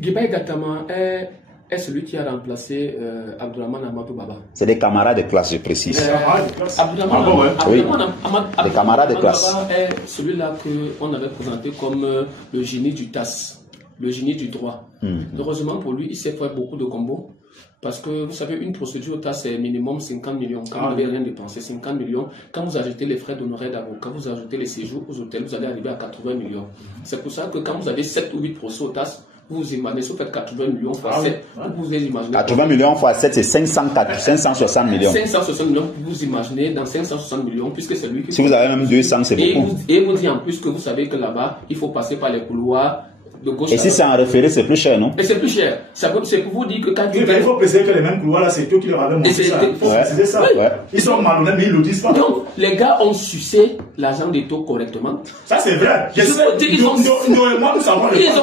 Guibaï Gattama est celui qui a remplacé Abdourahmane Amadou Baba. C'est des camarades de classe, je précise. Abdourahmane des camarades de classe. Baba est celui-là qu'on avait présenté comme le génie du TAS, le génie du droit. Heureusement pour lui, il s'est fait beaucoup de combos. Parce que vous savez, une procédure au TAS, c'est minimum 50 millions. Quand vous n'avez rien dépensé, 50 millions. Quand vous ajoutez les frais d'honoraires d'avocat, vous ajoutez les séjours aux hôtels, vous allez arriver à 80 millions. C'est pour ça que quand vous avez 7 ou 8 procès au TAS, vous imaginez, si vous faites 80 millions fois 7, vous pouvez imaginer. 80 millions fois 7, c'est 560 millions. 560 millions, vous imaginez, dans 560 millions, puisque c'est lui qui... Si vous avez même 200, c'est beaucoup. Et vous dit en plus que vous savez que là-bas, il faut passer par les couloirs. Et si c'est en référé, c'est plus cher, non? Et c'est plus cher. C'est pour vous dire que quand il faut préciser que les mêmes couloirs là, c'est eux qui leur avaient montré ça. Il faut préciser ça. Ils sont malhonnêtes, mais ils ne le disent pas. Donc, les gars ont sucé l'argent des taux correctement. Ça, c'est vrai. Ils ont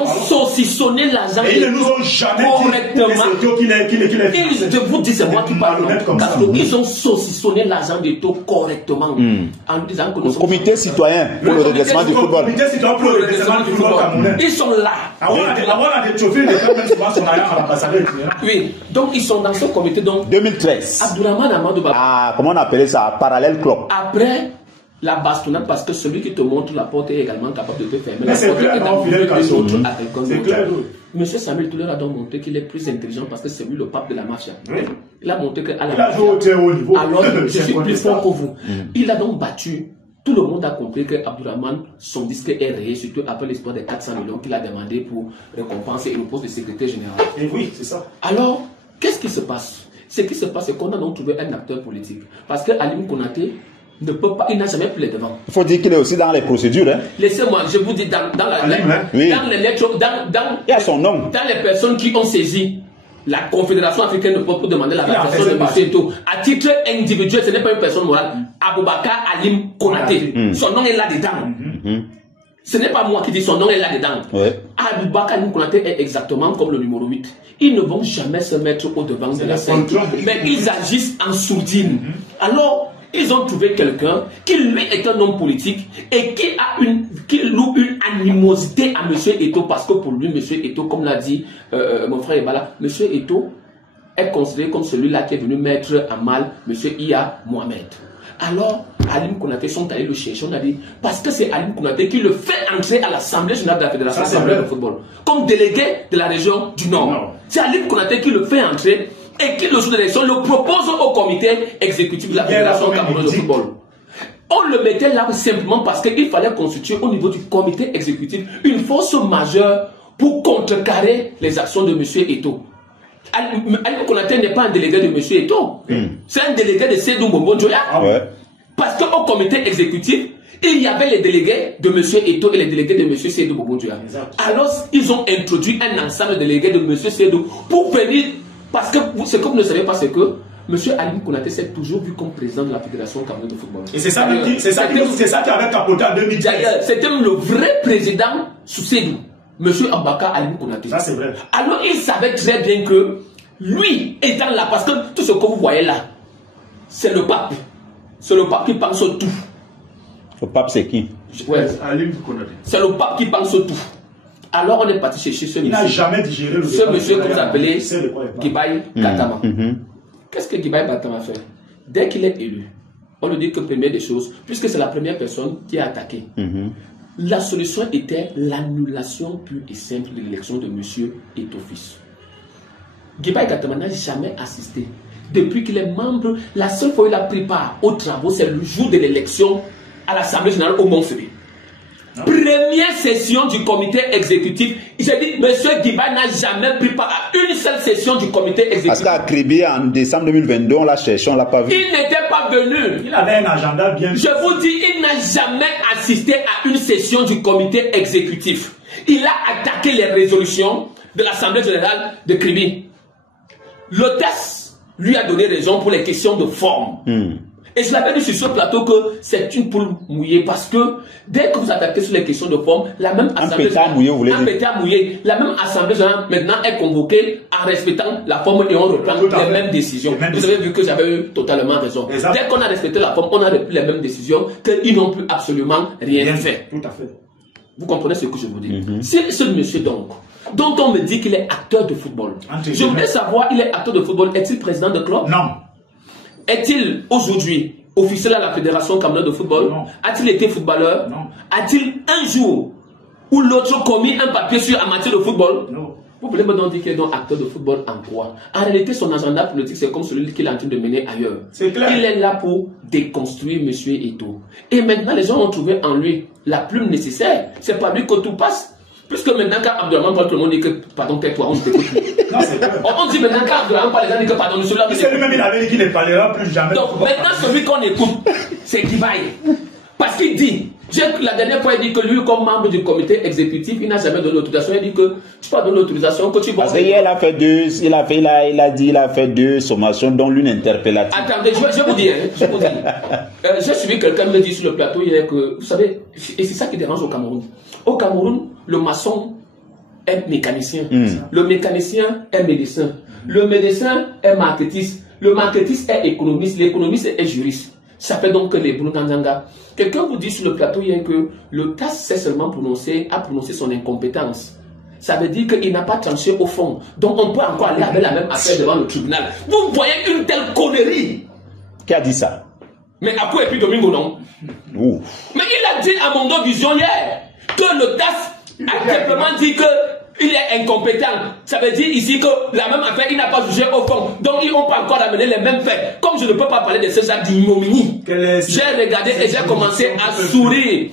saucissonné l'argent des taux correctement. Et ils ne nous ont jamais dit que c'est eux qui les Je vous dis, c'est moi qui parle. Ils ont saucissonné l'argent des taux correctement. En disant que le comité citoyen pour le redressement du football. Le comité citoyen pour le redressement du football camerounais. Ils sont là. Oui, donc ils sont dans ce comité. Donc 2013. Abdourahmane Amadou Baba. Ah, comment on appelait ça? Parallèle club. Après la bastonnade, parce que celui qui te montre la porte est également capable de te fermer la porte. C'est clair. Monsieur Samuel Touleur a donc montré qu'il est plus intelligent parce que c'est lui le pape de la mafia. Il a montré qu'à la mafia, alors je suis plus fort que vous. Il a donc battu. Tout le monde a compris que Abdourahmane, son disque est rayé, surtout après l'histoire des 400 millions qu'il a demandé pour récompenser le poste de secrétaire général. Et oui, c'est ça. Alors, qu'est-ce qui se passe? Ce qui se passe, c'est qu'on a donc trouvé un acteur politique. Parce que Alim Konaté ne peut pas, il n'a jamais pris les devants. Il faut dire qu'il est aussi dans les procédures. Hein. Laissez-moi, je vous dis, dans les lettres, il y a son nom. Dans les personnes qui ont saisi la Confédération africaine de peuple pour demander la répression de M. Eto'o. À titre individuel, ce n'est pas une personne morale. Aboubakar Alim Konaté. Son nom est là-dedans. Ce n'est pas moi qui dis son nom est là-dedans. Aboubakar Alim Konaté est exactement comme le numéro 8. Ils ne vont jamais se mettre au devant de la scène. Mais ils agissent en sourdine. Alors, ils ont trouvé quelqu'un qui lui est un homme politique et qui loue une animosité à M. Eto'o parce que pour lui, M. Eto'o, comme l'a dit mon frère Ebala, M. Eto'o est considéré comme celui-là qui est venu mettre à mal M. Iya Mohamed. Alors, Alim Konaté sont allés le chercher, on a dit, parce que c'est Alim Konaté qui le fait entrer à l'Assemblée générale de la Fédération de football, comme délégué de la région du Nord. C'est Alim Konaté qui le fait entrer et qui, le jour de l'élection, le propose au comité exécutif de la Fédération camerounaise de football. On le mettait là simplement parce qu'il fallait constituer au niveau du comité exécutif une force majeure pour contrecarrer les actions de M. Eto'o. Alim Konaté n'est pas un délégué de M. Eto'o. C'est un délégué de Sédou Mbombo Djoya. Parce qu'au comité exécutif, il y avait les délégués de M. Eto'o et les délégués de M. Sédou Mbombo Djoya. Alors, ils ont introduit un ensemble de délégués de M. Sédou pour venir. Parce que ce que vous ne savez pas, c'est que M. Alim Konaté s'est toujours vu comme président de la Fédération camerounaise de football. Et c'est ça qui avait capoté en 2013. C'était le vrai président sous Sédou, M. Aboubakar Alim Konaté. Ça, c'est vrai. Alors, il savait très bien que lui étant là, parce que tout ce que vous voyez là, c'est le pape. C'est le pape qui pense au tout. Le pape, c'est qui? Alim Konaté. C'est le pape qui pense au tout. Alors on est parti chercher ce monsieur. Il n'a jamais digéré le ce monsieur que vous appelez Guibaï Gattama. Qu'est-ce que Guibaï Gattama fait? Dès qu'il est élu, on lui dit que première des choses, puisque c'est la première personne qui a attaqué, la solution était l'annulation pure et simple de l'élection de monsieur Eto'o-Fils. Guibaï Gattama n'a jamais assisté. Depuis qu'il est membre, la seule fois où il a pris part aux travaux, c'est le jour de l'élection à l'Assemblée générale au Mont-Fébé. Première session du comité exécutif. J'ai dit, monsieur Guibaï n'a jamais pris part à une seule session du comité exécutif. Parce qu'à Kribi, en décembre 2022, on l'a cherché, on ne l'a pas vu. Il n'était pas venu. Il avait un agenda bien. Je vous dis, il n'a jamais assisté à une session du comité exécutif. Il a attaqué les résolutions de l'Assemblée générale de Kribi. L'hôtesse lui a donné raison pour les questions de forme. Et je l'avais dit sur ce plateau que c'est une poule mouillée parce que dès que vous attaquez sur les questions de forme, la même assemblée mouillé, la même assemblée générale maintenant est convoquée en respectant la forme et on reprend les mêmes décisions. Vous avez vu que j'avais eu totalement raison. Dès qu'on a respecté la forme, on a repris les mêmes décisions qu'ils n'ont plus absolument rien fait. Tout à fait. Vous comprenez ce que je vous dis? Si ce monsieur donc dont on me dit qu'il est acteur de football. Je voudrais savoir, il est acteur de football, est-il président de club? Non. Est-il aujourd'hui officiel à la Fédération camerounaise de football? Non. A-t-il été footballeur? Non. A-t-il un jour où l'autre commis un papier sur un matière de football? Non. Vous voulez me dire qu'il est donc acteur de football en quoi? En réalité, son agenda politique, c'est comme celui qu'il est en train de mener ailleurs. C'est clair. Il est là pour déconstruire M. Eto'o. Et maintenant, les gens ont trouvé en lui la plume nécessaire. C'est pas lui que tout passe. Puisque maintenant, quand Abdourahmane parle, tout le monde dit que, pardon, tais-toi, on ne t'écoute plus. Non, c'est clair. On dit maintenant, quand Abdourahmane parle, les gens disent que, pardon, celui-là. C'est lui-même, il avait dit qu'il ne parlera plus jamais. Donc, maintenant, celui qu'on écoute, c'est Divaye. Parce qu'il dit, la dernière fois, il dit que lui, comme membre du comité exécutif, il n'a jamais donné l'autorisation. Il dit que tu peux donner l'autorisation, que tu vas. Parce qu'hier, il a fait deux, il a fait deux sommations, dont l'une interpellative. Attendez, je vais vous dire. J'ai suivi quelqu'un me dire sur le plateau hier que, vous savez, et c'est ça qui dérange au Cameroun. Au Cameroun, le maçon est mécanicien. Le mécanicien est médecin. Le médecin est marketiste. Le marketiste est économiste. L'économiste est juriste. Ça fait donc que les Boulou-Kanzanga. Quelqu'un vous dit sur le plateau hier que le TAS sait seulement prononcer son incompétence. Ça veut dire qu'il n'a pas tranché au fond. Donc on peut encore aller avec la même affaire devant le tribunal. Vous voyez une telle connerie. Qui a dit ça? Mais après, et puis Domingo, non? Ouf. Mais il a dit à Mondo Vision hier que le TAS a simplement dit que il est incompétent. Ça veut dire ici que la même affaire, il n'a pas jugé au fond. Donc, ils n'ont pas encore amené les mêmes faits. Comme je ne peux pas parler de ce genre d'ignominie, j'ai regardé et j'ai commencé à sourire.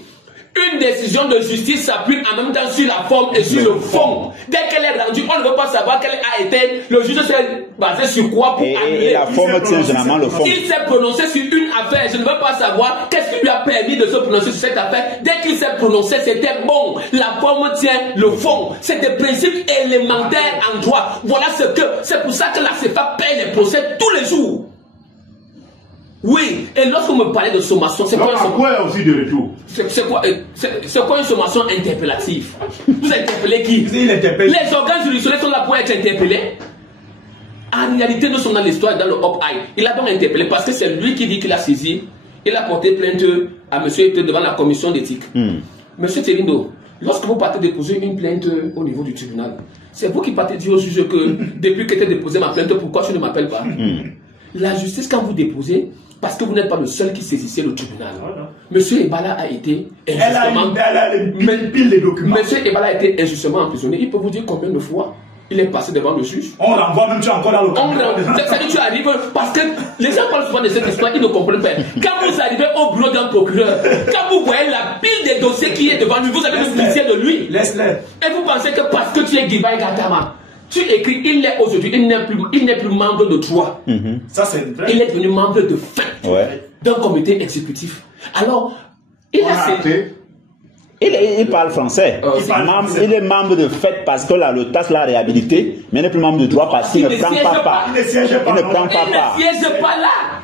Une décision de justice s'appuie en même temps sur la forme et sur le fond. Dès qu'elle est rendue, on ne veut pas savoir quelle a été. Le juge s'est basé sur quoi pour annuler. Et la forme tient généralement le fond. Il s'est prononcé sur une affaire. Je ne veux pas savoir qu'est-ce qui lui a permis de se prononcer sur cette affaire. Dès qu'il s'est prononcé, c'était bon. La forme tient le fond. C'est des principes élémentaires en droit. Voilà ce que. C'est pour ça que la CFA paye les procès tous les jours. Oui, et lorsque vous me parlez de sommation, c'est quoi une sommation aussi de retour? C'est quoi une sommation interpellative? Vous interpellez qui? Les organes juridictionnels sont là pour être interpellés. En réalité, nous sommes dans l'histoire, dans le Hop-Eye. Il a donc interpellé parce que c'est lui qui dit qu'il a saisi. Il a porté plainte à M. Eto'o devant la commission d'éthique. Monsieur Telindo, lorsque vous partez déposer une plainte au niveau du tribunal, c'est vous qui partez dire au juge que depuis que tu as déposé ma plainte, pourquoi tu ne m'appelles pas? La justice, quand vous déposez, parce que vous n'êtes pas le seul qui saisissait le tribunal. Monsieur Ebala a été injustement... Monsieur Ebala a été injustement emprisonné. Il peut vous dire combien de fois il est passé devant le juge. On l'envoie même, tu es encore dans le C'est-à-dire que tu arrives, parce que les gens parlent souvent de cette histoire, ils ne comprennent pas. Quand vous arrivez au bureau d'un procureur, quand vous voyez la pile des dossiers qui est devant lui, vous avez le pitié de lui. Laisse-le. Et vous pensez que parce que tu es Guibaï Gatama, tu écris, il est aujourd'hui, il n'est plus membre de droit. Ça, c'est vrai. Il est devenu membre de fait d'un comité exécutif. Alors, il parle français. Il est membre de fait parce que le TAS l'a réhabilité, mais il n'est plus membre de droit parce qu'il ne prend pas part. Il ne siège pas. Il ne siège pas là.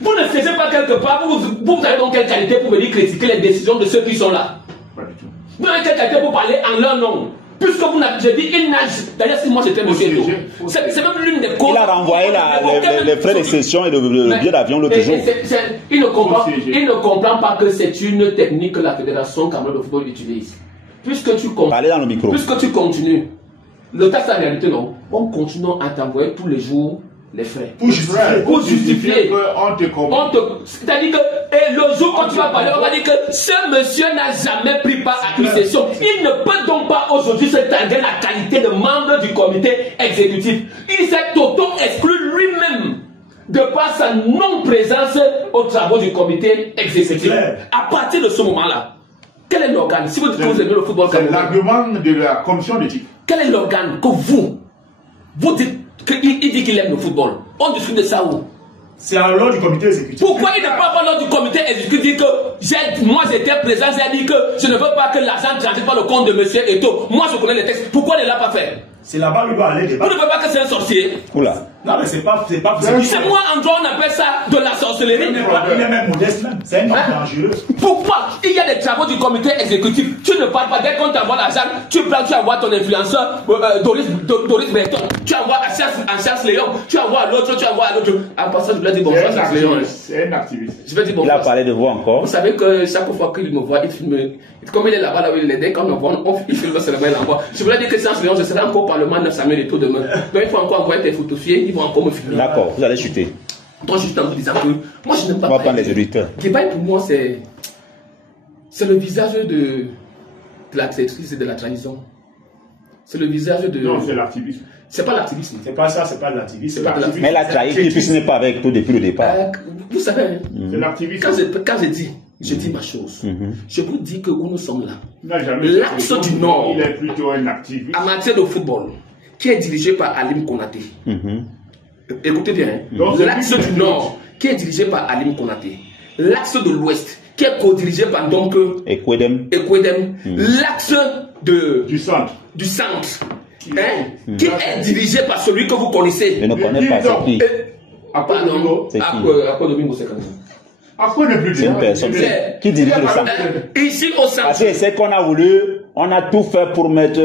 Vous ne siégez pas quelque part. Vous avez donc quelle qualité pour venir critiquer les décisions de ceux qui sont là? Pas du tout. Vous avez quelle qualité pour parler en leur nom? Puisque vous n'avez, j'ai dit, il nage. D'ailleurs, si moi j'étais monsieur Eto'o, c'est même l'une des causes. Il a renvoyé les frais d'excession et le billet d'avion l'autre jour. Il ne comprend pas que c'est une technique que la Fédération camerounaise de football utilise. Puisque tu continues, le TAS en réalité, non. On continue à t'envoyer tous les jours les frais. Pour justifier. On te comprend. C'est-à-dire que et le jour quand tu vas parler, on va dire que ce monsieur n'a jamais pris part à une session. Il ne peut donc pas aujourd'hui se targuer la qualité de membre du comité exécutif. Il s'est auto-exclu lui-même de par sa non-présence aux travaux du comité exécutif. À partir de ce moment-là, quel est l'organe? Si vous dites que vous aimez le football, c'est l'argument de la commission d'éthique. Quel est l'organe que vous dites qu'il dit qu'il aime le football? On discute de ça où? C'est à l'ordre du comité exécutif. Pourquoi il ne parle pas lors du comité exécutif que moi j'étais présent, j'ai dit que je ne veux pas que l'argent transite par le compte de M. Eto'o. Moi je connais les textes. Pourquoi il ne l'a pas fait? C'est là-bas où il doit aller débattre. Vous ne pouvez pas que c'est un sorcier. Oula. Non, mais c'est pas. C'est moi, André, on appelle ça de la sorcellerie. Il est même modeste, même. C'est un homme dangereux. Pourquoi il y a des travaux du comité exécutif? Tu ne parles pas. Dès qu'on t'envoie l'argent, tu envoies ton influenceur, Doris Breton. Tu envoies à Charles Léon. Tu envoies à l'autre, À part ça, je voulais dire bonjour à Charles Léon. C'est un activiste. Je vais dire bonjour. Il a parlé de vous encore. Vous savez que chaque fois qu'il me voit, il filme. Comme il est là-bas, là où il est, dès qu'on me voit, il filme seulement, il envoie. Je voulais dire que Charles Léon, je serai encore au Parlement 9 Samuel et tout demain. Donc il faut encore envoyer tes photofiés, ils vont encore me filmer. D'accord, vous allez chuter. Donc juste en vous disant que moi je n'aime pas. On va prendre les auditeurs. Kébaye pour moi c'est le visage de la traîtrise et de la trahison. C'est le visage de. Non, c'est l'activisme. C'est pas l'activisme. C'est pas ça, c'est pas de l'activisme. Mais la trahison, ce n'est pas avec toi depuis le départ. Vous savez, c'est l'activisme. Quand je dis ma chose. Je vous dis que où nous sommes là. L'axe du Nord. Il est plutôt un activiste. En matière de football, qui est dirigé par Alim Konaté. Écoutez bien. L'axe du Nord, qui est dirigé par Alim Konaté. L'axe de l'Ouest, qui est co-dirigé par Domke Ekwedem. L'axe du centre. Qui est dirigé par celui que vous connaissez. Je ne connais pas, c'est qui? Après Domingo, c'est comme ça. C'est une personne qui dirige le centre. Ici au centre. Parce que c'est qu'on a voulu, on a tout fait pour mettre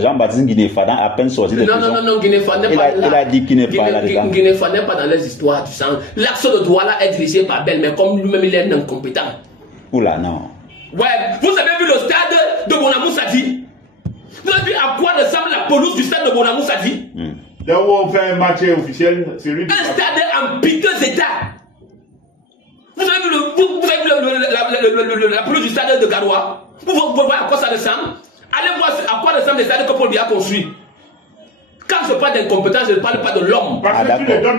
Jean-Baptiste Guinéfadan à peine sorti de prison. Non, Guinéfadan n'est pas là. Il a dit qu'il n'est pas là dedans. Guinéfadan n'est pas dans les histoires du centre. L'axe de Douala est dirigé par Belle, mais comme lui-même il est incompétent. Oula, non. Ouais, vous avez vu le stade de Bonamou Sadi? Vous avez vu à quoi ressemble la pelouse du stade de Bonamou Sadi? Là où on fait un match officiel, c'est lui. Un stade en piteux état. Vous avez vu la pelouse du stade de Garoua? Vous voyez à quoi ça ressemble? Allez voir à quoi ressemble les stades que Paul Biya a construit. Quand je parle d'incompétence, je ne parle pas de l'homme.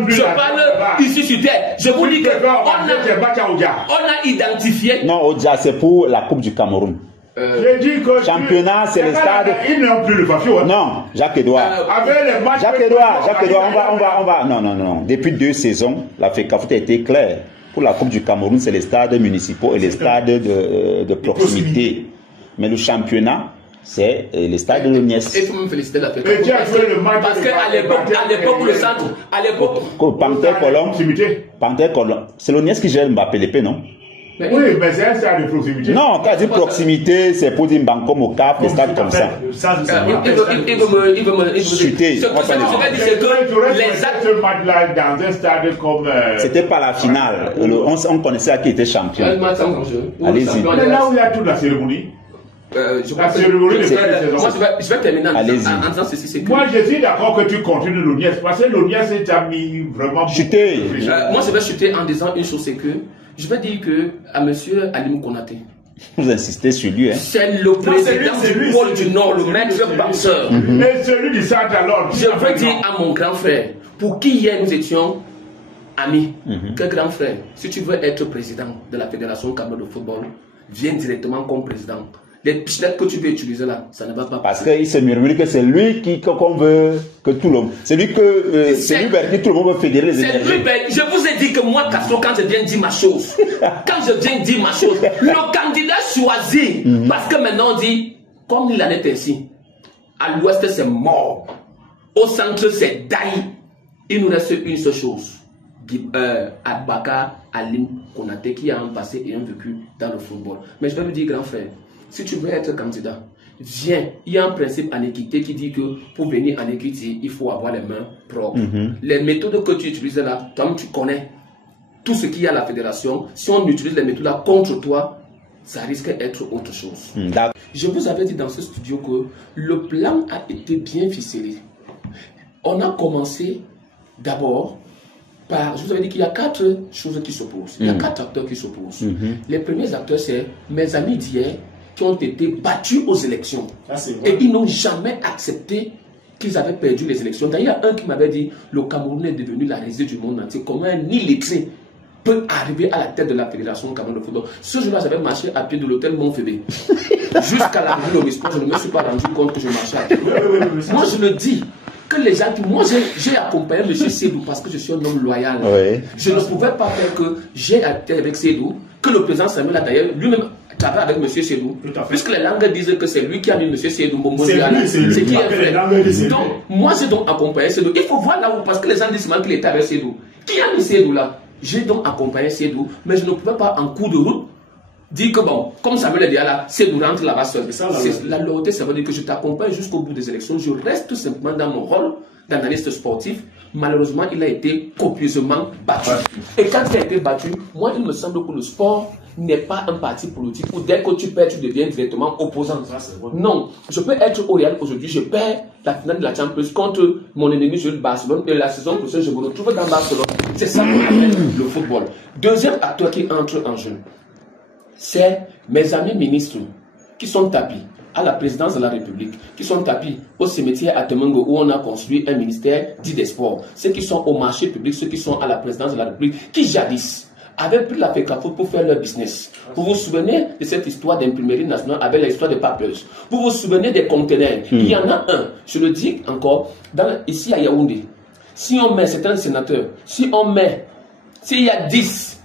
Je parle ici sur terre. Je vous dis que on a identifié. Non, Odja, c'est pour la Coupe du Cameroun. J'ai dit que championnat, c'est le stade. Ils n'ont plus le Fafio. Hein. Non, Jacques-Edouard. Jacques-Edouard, on va. Non. Depuis 2 saisons, la FECAFOOT a été claire. Pour la Coupe du Cameroun, c'est les stades municipaux et les stades de proximité. Mais le championnat, c'est les stades de l'Oniès. Et il faut me féliciter la FECAFOOT. Parce qu'à l'époque où le centre, à l'époque. Panthère Colomb. C'est l'Oniès qui gère Mbappé l'épée, non? Oui, mais c'est un stade de proximité. Non, quand tu dis proximité, c'est pour dire comme au Cap, des stades comme ça. Il veut me chuter. Ce que je vais dire, c'est que les actes dans un stade comme. C'était pas la finale. On connaissait à qui était champion. Allez-y. Mais là où il y a toute la cérémonie. Je vais terminer en disant ceci. Moi, je suis d'accord que tu continues l'Oniès, parce que l'Oniès t'a mis vraiment. Chuter. Moi, je vais chuter en disant une chose, c'est que je vais dire que à monsieur Alim Konaté. Vous insistez sur lui, hein? C'est le président du pôle du Nord, le maître penseur. Mais celui du centre alors. Je veux dire à mon grand frère, pour qui hier nous étions amis, que grand frère, si tu veux être président de la Fédération Cameroun de football, viens directement comme président. Les pichenettes que tu peux utiliser là, ça ne va pas passer. Parce qu'il se murmure que c'est lui qu'on veut que tout le monde. C'est lui que c'est lui vers qui tout le monde veut fédérer les énergies. Je vous ai dit que moi, Castro, quand je viens dire ma chose, le candidat choisi, parce que maintenant on dit, comme il en est ainsi, à l'ouest c'est mort, au centre c'est Daï, il nous reste une seule chose. Abaka Alim Konaté qui a un passé et un vécu dans le football. Mais je vais lui dire, grand frère, si tu veux être candidat, viens. Il y a un principe en équité qui dit que pour venir en équité, il faut avoir les mains propres. Les méthodes que tu utilises là, comme tu connais tout ce qu'il y a à la fédération, si on utilise les méthodes là contre toi, ça risque d'être autre chose. Je vous avais dit dans ce studio que le plan a été bien ficelé. On a commencé d'abord par, je vous avais dit qu'il y a 4 choses qui s'opposent. Il y a 4 acteurs qui s'opposent. Les premiers acteurs, c'est mes amis d'hier qui ont été battus aux élections. Et ils n'ont jamais accepté qu'ils avaient perdu les élections. D'ailleurs, il y a un qui m'avait dit, le Cameroun est devenu la risée du monde entier. Comment un illettré peut arriver à la tête de la Fédération Cameroun de football? Ce jour-là, j'avais marché à pied de l'hôtel Montfébé. Jusqu'à l'arrivée de l'Obispo, je ne me suis pas rendu compte que je marchais à pied. Moi, je le dis. Que les gens, moi j'ai accompagné M. Sédou parce que je suis un homme loyal. Je ne pouvais pas faire que j'ai été avec Sédou, que le président Samuel a d'ailleurs lui-même travaille avec M. Sédou. Puisque les langues disent que c'est lui qui a mis M. Sédou Mbongo c'est lui qui est vrai. Donc, moi, j'ai donc accompagné Sédou. Il faut voir là où, parce que les gens disent qu'il était avec Sédou. Qui a mis Sédou là? J'ai donc accompagné Sédou, mais je ne pouvais pas, en cours de route, dire que bon, comme ça me l'a dit là, Sédou rentre là-bas seul. La loyauté, ça veut dire que je t'accompagne jusqu'au bout des élections. Je reste simplement dans mon rôle d'analyste sportif. Malheureusement, il a été copieusement battu. Et quand il a été battu, moi, il me semble que le sport n'est pas un parti politique où dès que tu perds, tu deviens directement opposant. Non, je peux être au Real aujourd'hui, je perds la finale de la Champions contre mon ennemi sur le Barcelone et la saison prochaine, je me retrouve dans Barcelone. C'est ça qu'on appelle le football. Deuxième acteur qui entre en jeu, c'est mes amis ministres qui sont tapis à la présidence de la République, qui sont tapis au cimetière à Temengo où on a construit un ministère dit des sports, ceux qui sont au marché public, ceux qui sont à la présidence de la République, qui jadis avaient pris la FECAFO pour faire leur business. Vous vous souvenez de cette histoire d'imprimerie nationale avec l'histoire des papeuses? Vous vous souvenez des conteneurs? Il y en a un, je le dis encore, ici à Yaoundé. Si on met, c'est un sénateur, s'il y a 10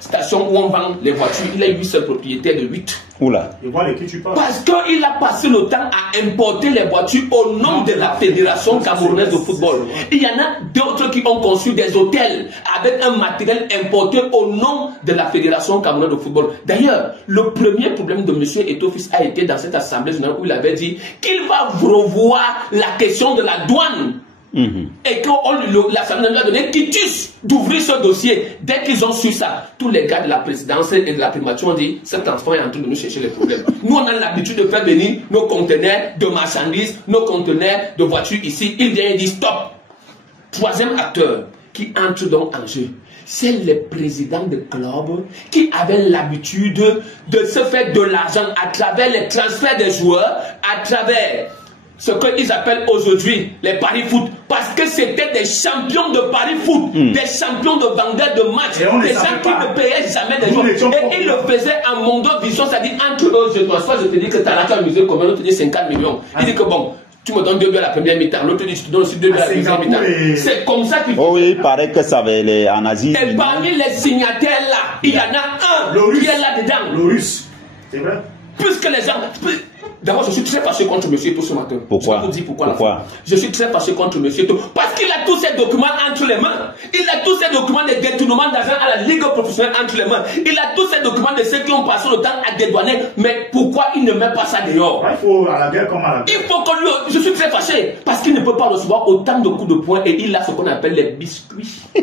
stations où on vend les voitures, il a 8 seuls propriétaires de 8. Oula. Et voilà qui tu parles. Parce qu'il a passé le temps à importer les voitures au nom de la Fédération camerounaise de football. Il y en a d'autres qui ont conçu des hôtels avec un matériel importé au nom de la Fédération camerounaise de football. D'ailleurs, le premier problème de M. Eto'o-Fils a été dans cette assemblée générale où il avait dit qu'il va revoir la question de la douane. Et que l'Assemblée nous a donné quitus d'ouvrir ce dossier. Dès qu'ils ont su ça, tous les gars de la présidence et de la primature ont dit cet enfant est en train de nous chercher les problèmes. Nous, on a l'habitude de faire venir nos conteneurs de marchandises, nos conteneurs de voitures ici. Il vient et dit stop. Troisième acteur qui entre donc en jeu, c'est les présidents de clubs qui avaient l'habitude de se faire de l'argent à travers les transferts des joueurs, à travers ce qu'ils appellent aujourd'hui les paris foot, parce que c'était des champions de paris foot, des champions de vendeurs de matchs, des gens qui ne payaient jamais des joueurs. Et ils le faisaient en mondo vision, c'est-à-dire entre eux, soit je te dis que tu as amusé combien, l'autre te dit 50 millions. Il dit que bon, tu me donnes 2 buts à la première mi-temps, l'autre te dit tu donnes aussi 2 buts à la deuxième mi-temps. C'est comme ça qu'il faut. Oh oui, il paraît que ça avait les en Asie. Et parmi les signataires là, il y en a un qui est là-dedans. Le russe, c'est vrai. Puisque les gens. D'abord, je suis très fâché contre M. Eto'o ce matin. Pourquoi? Je vais vous dire pourquoi. Je suis très fâché contre M. Eto'o. Parce qu'il a tous ces documents entre les mains. Il a tous ces documents de détournement d'argent à la Ligue professionnelle entre les mains. Il a tous ces documents de ceux qui ont passé le temps à dédouaner. Mais pourquoi il ne met pas ça dehors? Il faut à la guerre comme à la guerre. Il faut que lui. Je suis très fâché. Parce qu'il ne peut pas recevoir autant de coups de poing et il a ce qu'on appelle les biscuits. Et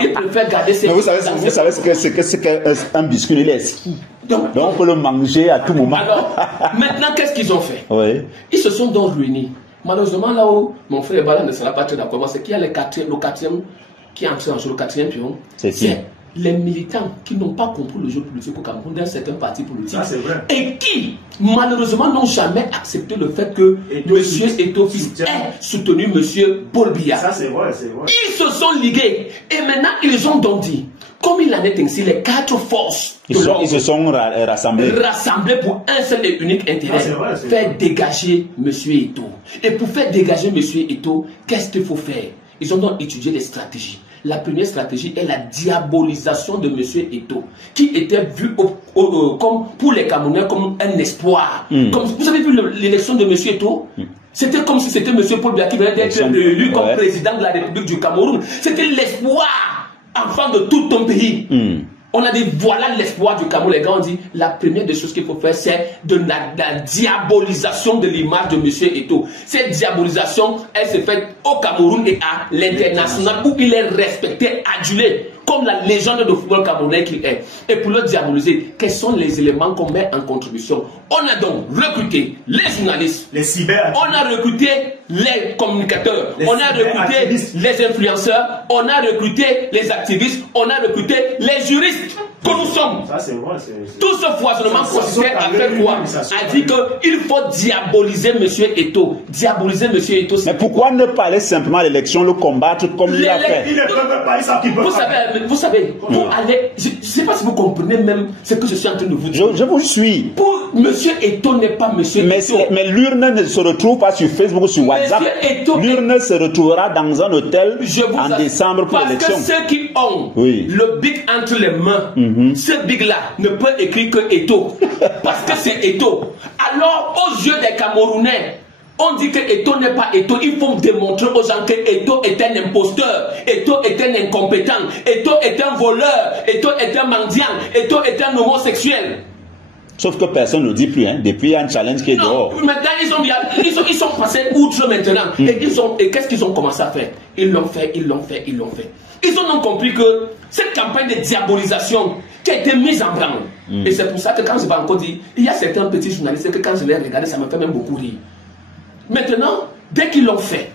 il préfère garder ses. Mais vous savez ce qu'un biscuit il est. Donc on peut le manger à tout moment. Alors, maintenant, qu'est-ce qu'ils ont fait? Oui. Ils se sont donc réunis. Malheureusement, là où mon frère Bala ne sera pas très d'accord, c'est qu'il y a le quatrième qui est entré en jeu, le quatrième pion. C'est les militants qui n'ont pas compris le jeu politique au Cameroun d'un certain parti politique. Et qui, malheureusement, n'ont jamais accepté le fait que M. Eto'o-Fils ait soutenu M. Paul Biya. Ça, c'est vrai, c'est vrai. Ils se sont ligués. Et maintenant, ils ont donc dit, comme il en est ainsi, les 4 forces ils se sont rassemblés pour un seul et unique intérêt, faire dégager M. Eto'o. Et pour faire dégager M. Eto'o, qu'est-ce qu'il faut faire? Ils ont donc étudié les stratégies. La première stratégie est la diabolisation de M. Eto'o, qui était vu comme pour les Camerounais comme un espoir. Comme, vous avez vu l'élection de M. Eto'o? C'était comme si c'était M. Paul Biya qui venait d'être élu comme président de la République du Cameroun. C'était l'espoir enfant de tout ton pays. On a dit voilà l'espoir du Cameroun. Les gars ont dit la première des choses qu'il faut faire, c'est de la diabolisation de l'image de M. Eto'o. Cette diabolisation, elle se fait au Cameroun et à l'international où il est respecté, adulé, comme la légende de football camerounais qu'il est. Et pour le diaboliser, quels sont les éléments qu'on met en contribution? On a donc recruté les journalistes, les cyber, on a recruté les communicateurs, on a recruté les influenceurs, on a recruté les activistes, on a recruté les juristes que nous sommes. Ça, c'est vrai, tout ce foisonnement consistait à faire quoi? A dit qu'il faut diaboliser M. Eto'o. Diaboliser M. Eto'o. Mais pourquoi ne pas aller simplement à l'élection, le combattre comme il a fait? Vous savez, vous savez, pour aller, je ne sais pas si vous comprenez même ce que je suis en train de vous dire. Je vous suis. Pour Monsieur Eto'o n'est pas Monsieur Eto'o. Mais l'urne ne se retrouve pas sur Facebook ou sur WhatsApp. L'urne se retrouvera dans un hôtel en décembre pour l'élection. Parce que ceux qui ont le bic entre les mains, ce bic-là ne peut écrire que Eto'o. Parce que c'est Eto'o. Alors, aux yeux des Camerounais, on dit que Eto'o n'est pas Eto'o. Il faut démontrer aux gens que Eto'o est un imposteur, Eto'o est un incompétent, Eto'o est un voleur, Eto'o est un mendiant, Eto'o est un homosexuel. Sauf que personne ne dit plus, hein, depuis un challenge qui est dehors. Maintenant, ils sont passés outre maintenant. Et qu'est-ce qu'ils ont commencé à faire? Ils l'ont fait. Ils ont donc compris que cette campagne de diabolisation qui a été mise en branle. Et c'est pour ça que quand je vais encore dire, il y a certains petits journalistes que quand je les regarde, ça me fait même beaucoup rire. Maintenant, dès qu'ils l'ont fait,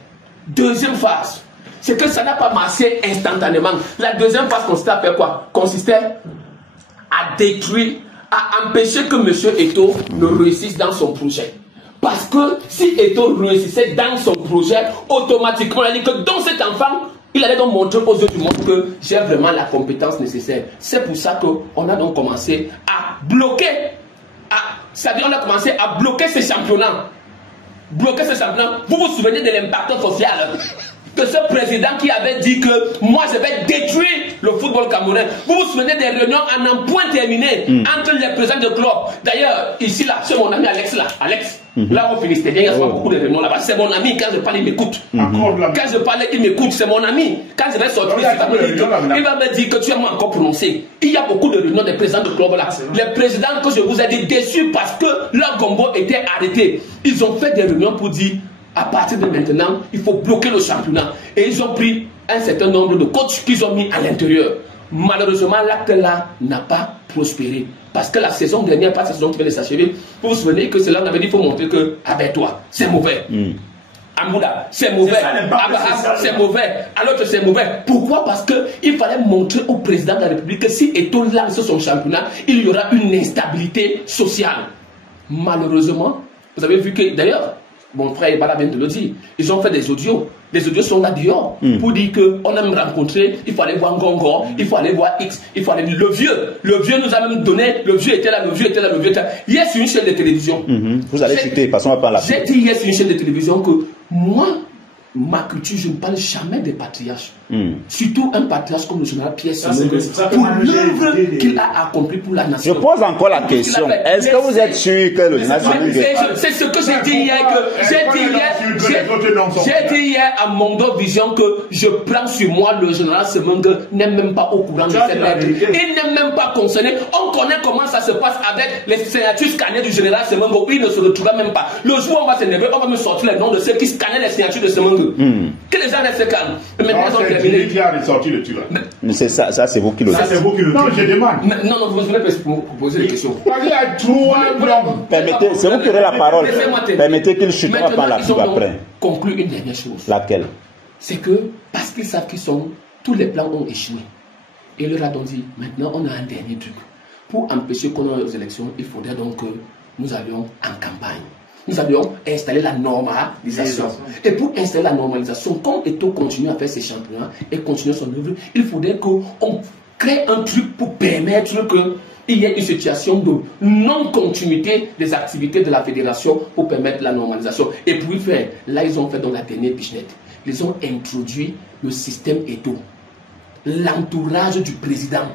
deuxième phase, c'est que ça n'a pas marché instantanément. La deuxième phase consistait à faire quoi? Consistait à détruire, à empêcher que M. Eto'o ne réussisse dans son projet. Parce que si Eto'o réussissait dans son projet, automatiquement, on a dit que dans cet enfant, il allait donc montrer aux yeux du monde que j'ai vraiment la compétence nécessaire. C'est pour ça qu'on a donc commencé à bloquer, c'est-à-dire on a commencé à bloquer ces championnats. Bloquer ce championnat. Vous vous souvenez de l'impact social de ce président qui avait dit que moi je vais détruire le football camerounais. Vous vous souvenez des réunions en un point terminé entre les présidents de club. D'ailleurs, ici là, c'est mon ami Alex là. Alex, là on finit, c'était bien, il y a beaucoup de réunions là-bas. C'est mon ami, quand je parle, il m'écoute. Quand je parle, il m'écoute, c'est mon ami. Quand je vais sortir ici, il va me dire que tu as encore prononcé. Il y a beaucoup de réunions des présidents de club là. Les présidents que je vous ai dit déçus parce que leur combo était arrêté. Ils ont fait des réunions pour dire à partir de maintenant, il faut bloquer le championnat. Et ils ont pris un certain nombre de coachs qu'ils ont mis à l'intérieur. Malheureusement, l'acte-là n'a pas prospéré. Parce que la saison dernière, pas la saison qui vient de s'achever, vous vous souvenez que cela, on avait dit qu'il faut montrer que, avec toi, c'est mauvais. Amouda, c'est mauvais. Abraham, c'est mauvais. Alors que c'est mauvais. Pourquoi? Parce qu'il fallait montrer au président de la République que si Eto'o lance son championnat, il y aura une instabilité sociale. Malheureusement, vous avez vu que, d'ailleurs, mon frère Ibala vient de le dire, ils ont fait des audios. Les audios sont là dehors pour dire qu'on a même rencontré, il faut aller voir Ngongo, il faut aller voir X, il faut aller voir le vieux. Le vieux nous a même donné, le vieux était là, le vieux était là, le vieux était là. Hier sur une chaîne de télévision. Vous allez citer, passons par la. J'ai dit hier sur une chaîne de télévision que moi, ma culture, je ne parle jamais des patriarches. Surtout un patriarche comme le général Pierre Simon, pour l'œuvre qu'il a accompli pour la nation. Je pose encore la question. Est-ce que vous êtes sûr que le général c'est ce que j'ai dit hier, j'ai dit hier à Mondo Vision que je prends sur moi le général Semengue n'est même pas au courant de cette lettre. Il n'est même pas concerné. On connaît comment ça se passe avec les signatures scannées du général Semengue. Il ne se retrouvera même pas. Le jour où on va s'énerver, on va me sortir les noms de ceux qui scannaient les signatures de Semengue. Que les gens restent calmes. C'est qui a ressorti le tueur. Mais c'est ça, c'est vous qui le dites. Ça, c'est vous qui le dites. Non, je demande. Non, vous venez pour poser des questions. Il y a trois blancs. Permettez, c'est vous qui aurez la parole. Permettez qu'il chute, on va prendre la pub après. Conclure une dernière chose. Laquelle? C'est que, parce qu'ils savent qu'ils sont, tous les plans ont échoué. Et leur a donc dit, maintenant on a un dernier truc. Pour empêcher qu'on ait les élections, il faudrait donc que nous allions en campagne. Nous allions installer la normalisation. Et pour installer la normalisation, comme Eto'o continue à faire ses championnats et continue son œuvre, il faudrait qu'on crée un truc pour permettre qu'il y ait une situation de non-continuité des activités de la fédération pour permettre la normalisation. Et pour y faire, là ils ont fait dans la dernière pichenette. Ils ont introduit le système Eto'o. L'entourage du président.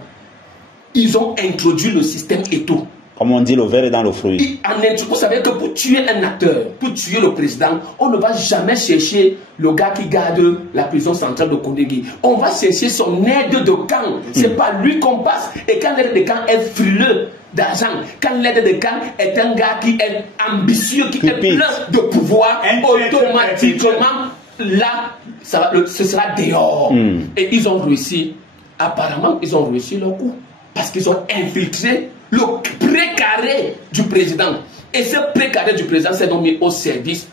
Ils ont introduit le système Eto'o. Comme on dit, le verre est dans le fruit. Vous savez que pour tuer un acteur, pour tuer le président, on ne va jamais chercher le gars qui garde la prison centrale de Kondegui. On va chercher son aide de camp. C'est pas lui qu'on passe. Et quand l'aide de camp est frileux d'argent, quand l'aide de camp est un gars qui est ambitieux, qui est plein de pouvoir, automatiquement, là, ce sera dehors. Et ils ont réussi. Apparemment, ils ont réussi leur coup. Parce qu'ils ont infiltré le précaré du président. Et ce précaré du président s'est donc mis au service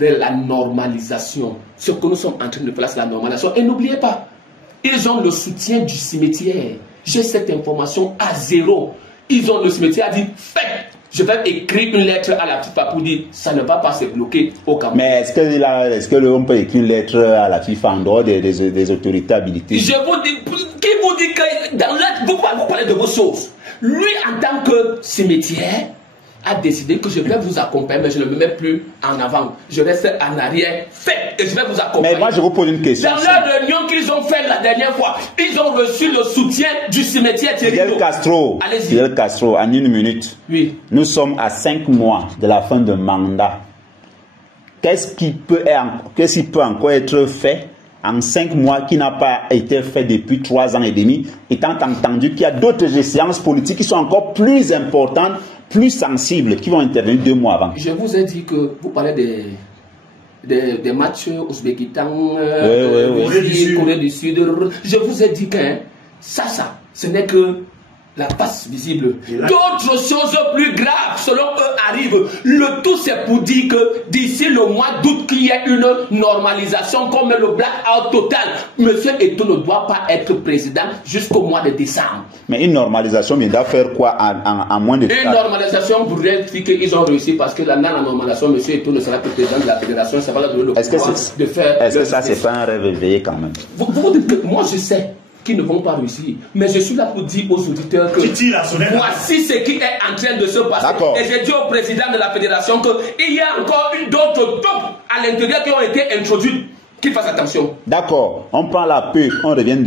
de la normalisation. Ce que nous sommes en train de faire, c'est la normalisation. Et n'oubliez pas, ils ont le soutien du cimetière. J'ai cette information à zéro. Ils ont le cimetière à dire, faites. je vais écrire une lettre à la FIFA pour dire ça ne va pas se bloquer au Cameroun. Mais est-ce que l'on peut écrire une lettre à la FIFA en dehors des autorités habilitées? Je vous dis, qui vous dit que dans vous parlez de vos choses. Lui, en tant que cimetière, a décidé que je vais vous accompagner, mais je ne me mets plus en avant. Je reste en arrière, fait, et je vais vous accompagner. Mais moi, je vous pose une question. Dans la réunion qu'ils ont faite la dernière fois, ils ont reçu le soutien du cimetière Thierry. Fidel Castro, allez-y. En une minute. Oui. Nous sommes à 5 mois de la fin de mandat. Qu'est-ce qui peut encore être fait en 5 mois qui n'a pas été fait depuis 3 ans et demi, étant entendu qu'il y a d'autres échéances politiques qui sont encore plus importantes, plus sensibles, qui vont intervenir 2 mois avant? Je vous ai dit que vous parlez des matchs Ouzbékistan, Corée du Sud. Je vous ai dit que ça, ce n'est que la face visible. D'autres choses plus graves, selon eux, arrivent. Le tout, c'est pour dire que d'ici le mois d'août, qu'il y ait une normalisation comme le blackout total. Monsieur Eto'o ne doit pas être président jusqu'au mois de décembre. Mais une normalisation, mais il doit faire quoi en moins de temps? Une normalisation voudrait dire qu'ils ont réussi parce que dans la normalisation, monsieur Eto'o ne sera que président de la fédération. Ça va leur donner le pouvoir de faire. Est-ce que ça, c'est pas un rêve éveillé quand même? Vous dites que moi, je sais qu'ils ne vont pas réussir. Mais je suis là pour dire aux auditeurs que voici ce qui est en train de se passer. Et j'ai dit au président de la fédération qu'il y a encore d'autres topes à l'intérieur qui ont été introduits, qu'il fasse attention. D'accord, on prend la pub, on revient.